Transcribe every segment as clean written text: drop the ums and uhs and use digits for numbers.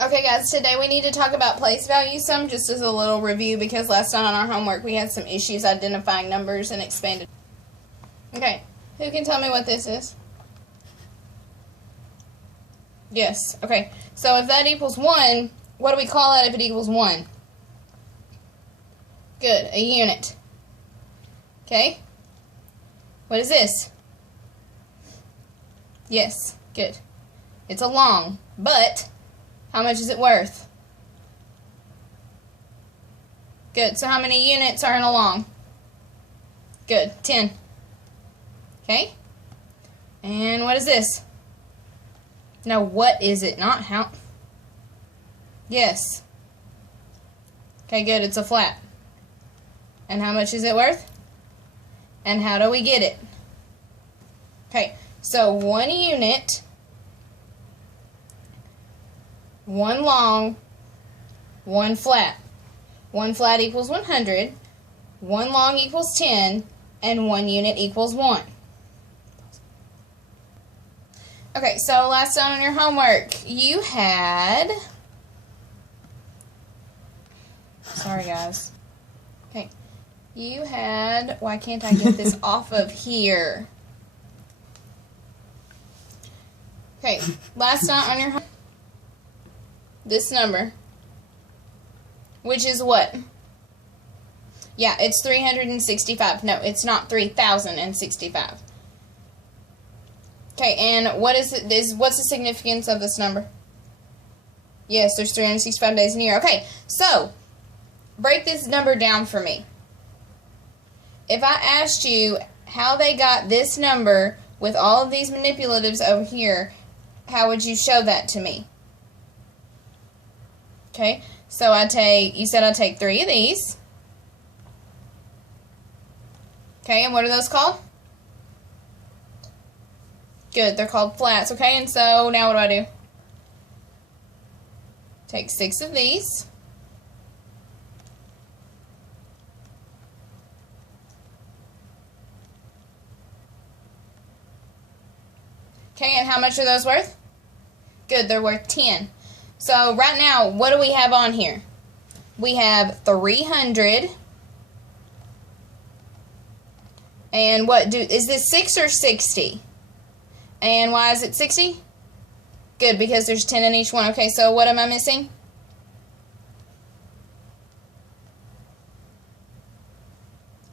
Okay guys, today we need to talk about place value sum just as a little review because last night on our homework we had some issues identifying numbers and expanded. Okay, who can tell me what this is? Yes, okay. So if that equals 1, what do we call that if it equals 1? Good, a unit. Okay? What is this? Yes, good. It's a long, but how much is it worth? Good. So how many units are in a long? Good. 10. Okay. And what is this? Now what is it? Not how. Yes. Okay, good. It's a flat. And how much is it worth? And how do we get it? Okay. So 1 unit, 1 long, 1 flat. 1 flat equals 100, 1 long equals 10, and 1 unit equals 1. Okay, so last time on your homework, you had... Sorry, guys. Okay, you had... Why can't I get this off of here? Okay, last night on your this number, which is what? Yeah, it's 365. No, it's not 3,065. Okay, and what is it? What's the significance of this number? Yes, there's 365 days in a year. Okay, so break this number down for me. If I asked you how they got this number with all of these manipulatives over here, how would you show that to me? Okay, so you said I take 3 of these. Okay, and what are those called? Good, they're called flats. Okay, and so now what do I do? Take 6 of these. Okay, and how much are those worth? Good, they're worth 10. So right now, what do we have on here? We have 300. And is this 6 or 60? And why is it 60? Good, because there's 10 in each one. Okay, so what am I missing?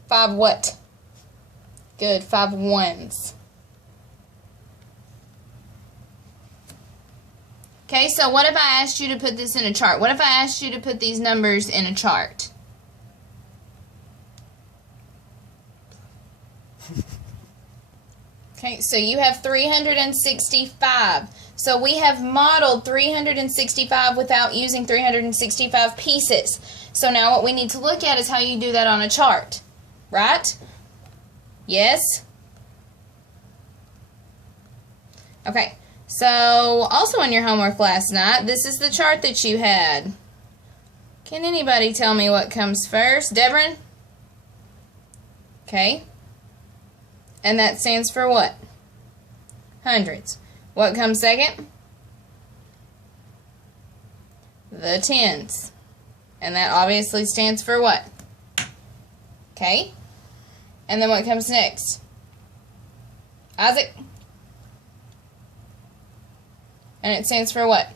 Five what? Good, 5 ones. Okay, so what if I asked you to put this in a chart? What if I asked you to put these numbers in a chart? Okay, so you have 365. So we have modeled 365 without using 365 pieces. So now what we need to look at is how you do that on a chart, right? Yes? Okay. So, also in your homework last night, this is the chart that you had. Can anybody tell me what comes first? Devin? Okay. And that stands for what? Hundreds. What comes second? The tens. And that obviously stands for what? Okay. And then what comes next? Isaac? And it stands for what?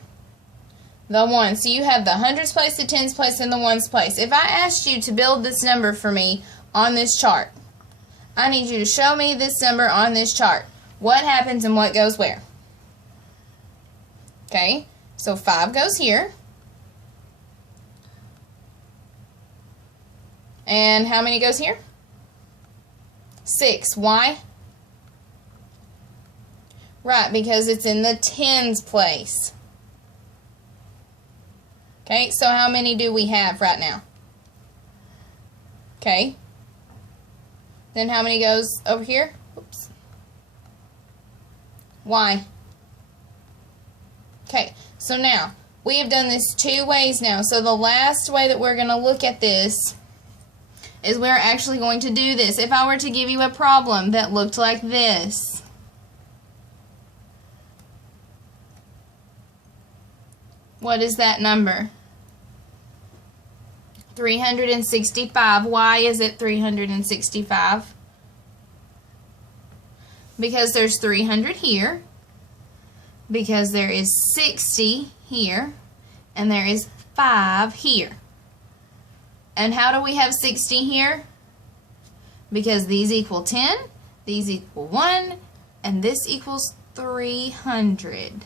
The one. So you have the hundreds place, the tens place, and the ones place. If I asked you to build this number for me on this chart, I need you to show me this number on this chart. What happens and what goes where? Okay, so 5 goes here. And how many goes here? 6. Why? Right, because it's in the tens place. Okay, so how many do we have right now? Okay. Then how many goes over here? Oops. Why? Okay, so now, we have done this 2 ways now. So the last way that we're going to look at this is we're actually going to do this. If I were to give you a problem that looked like this, What is that number? 365. Why is it 365? Because there's 300 here, because there is 60 here, and there is 5 here. And how do we have 60 here? Because these equal 10, these equal 1, and this equals 300.